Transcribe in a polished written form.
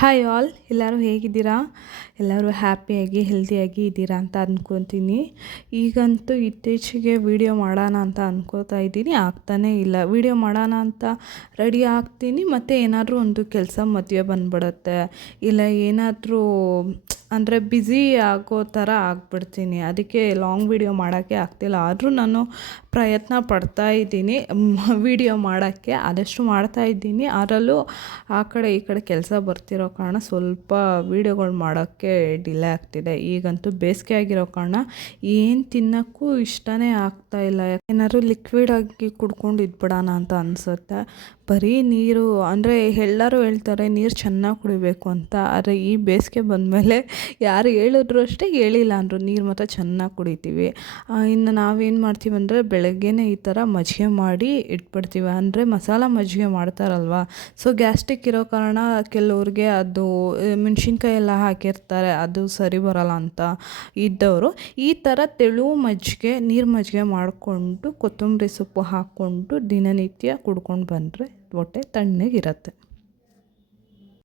Hi all, ಎಲ್ಲರೂ ಹೇಗಿದ್ದೀರಾ? ಎಲ್ಲರೂ ಹ್ಯಾಪಿಯಾಗಿ ಹೆಲ್ತಿಯಾಗಿ ಇದ್ದೀರಾ ಅಂತ ಅಂದ್ಕೊತೀನಿ. ಈಗಂತೂ ಇತ್ತೀಚೆಗೆ ವೀಡಿಯೋ ಮಾಡೋಣ ಅಂತ ಅಂದ್ಕೋತಾ ಇದ್ದೀನಿ, ಆಗ್ತಾನೇ ಇಲ್ಲ. ವೀಡಿಯೋ ಮಾಡೋಣ ಅಂತ ರೆಡಿ ಆಗ್ತೀನಿ, ಮತ್ತು ಏನಾದರೂ ಒಂದು ಕೆಲಸ ಮಧ್ಯೆ ಬಂದ್ಬಿಡುತ್ತೆ, ಇಲ್ಲ ಏನಾದರೂ ಅಂದರೆ ಬ್ಯುಸಿ ಆಗೋ ಥರ ಆಗಿಬಿಡ್ತೀನಿ. ಅದಕ್ಕೆ ಲಾಂಗ್ ವೀಡಿಯೋ ಮಾಡೋಕ್ಕೆ ಆಗ್ತಿಲ್ಲ. ಆದರೂ ನಾನು ಪ್ರಯತ್ನ ಪಡ್ತಾ ಇದ್ದೀನಿ ವೀಡಿಯೋ ಮಾಡೋಕ್ಕೆ, ಆದಷ್ಟು ಮಾಡ್ತಾಯಿದ್ದೀನಿ. ಅದರಲ್ಲೂ ಆ ಕಡೆ ಈ ಕಡೆ ಕೆಲಸ ಬರ್ತಿರೋ ಕಾರಣ ಸ್ವಲ್ಪ ವೀಡಿಯೋಗಳು ಮಾಡೋಕ್ಕೆ ಡಿಲೇ ಆಗ್ತಿದೆ. ಈಗಂತೂ ಬೇಸಿಗೆ ಆಗಿರೋ ಕಾರಣ ಏನು ತಿನ್ನೋಕ್ಕೂ ಇಷ್ಟನೇ ಆಗ್ತಾಯಿಲ್ಲ. ಏನಾದ್ರು ಲಿಕ್ವಿಡ್ ಆಗಿ ಕುಡ್ಕೊಂಡು ಇದ್ಬಿಡೋಣ ಅಂತ ಅನಿಸುತ್ತೆ. ಬರೀ ನೀರು ಅಂದರೆ ಎಲ್ಲರೂ ಹೇಳ್ತಾರೆ ನೀರು ಚೆನ್ನಾಗಿ ಕುಡಿಬೇಕು ಅಂತ. ಆದರೆ ಈ ಬೇಸಿಗೆ ಬಂದಮೇಲೆ ಯಾರು ಹೇಳಿದ್ರು ಅಷ್ಟೇ, ಹೇಳಿಲ್ಲ ಅಂದರು ನೀರು ಮಾತ್ರ ಚೆನ್ನಾಗಿ ಕುಡಿತೀವಿ. ಇನ್ನು ನಾವೇನು ಮಾಡ್ತೀವಿ ಅಂದರೆ ಬೆಳಗ್ಗೆನೇ ಈ ಥರ ಮಜ್ಜಿಗೆ ಮಾಡಿ ಇಟ್ಬಿಡ್ತೀವಿ. ಅಂದರೆ ಮಸಾಲ ಮಜ್ಜಿಗೆ ಮಾಡ್ತಾರಲ್ವ, ಸೊ ಗ್ಯಾಸ್ಟ್ರಿಕ್ ಇರೋ ಕಾರಣ ಕೆಲವ್ರಿಗೆ ಅದು ಮೆಣಸಿನ್ಕಾಯಿ ಎಲ್ಲ ಹಾಕಿರ್ತಾರೆ, ಅದು ಸರಿ ಬರೋಲ್ಲ ಅಂತ ಇದ್ದವರು ಈ ಥರ ತೆಳು ಮಜ್ಜಿಗೆ, ನೀರು ಮಜ್ಜಿಗೆ ಮಾಡಿಕೊಂಡು ಕೊತ್ತಂಬರಿ ಸೊಪ್ಪು ಹಾಕ್ಕೊಂಡು ದಿನನಿತ್ಯ ಕುಡ್ಕೊಂಡು ಬಂದರೆ ಹೊಟ್ಟೆ ತಣ್ಣಗಿರುತ್ತೆ.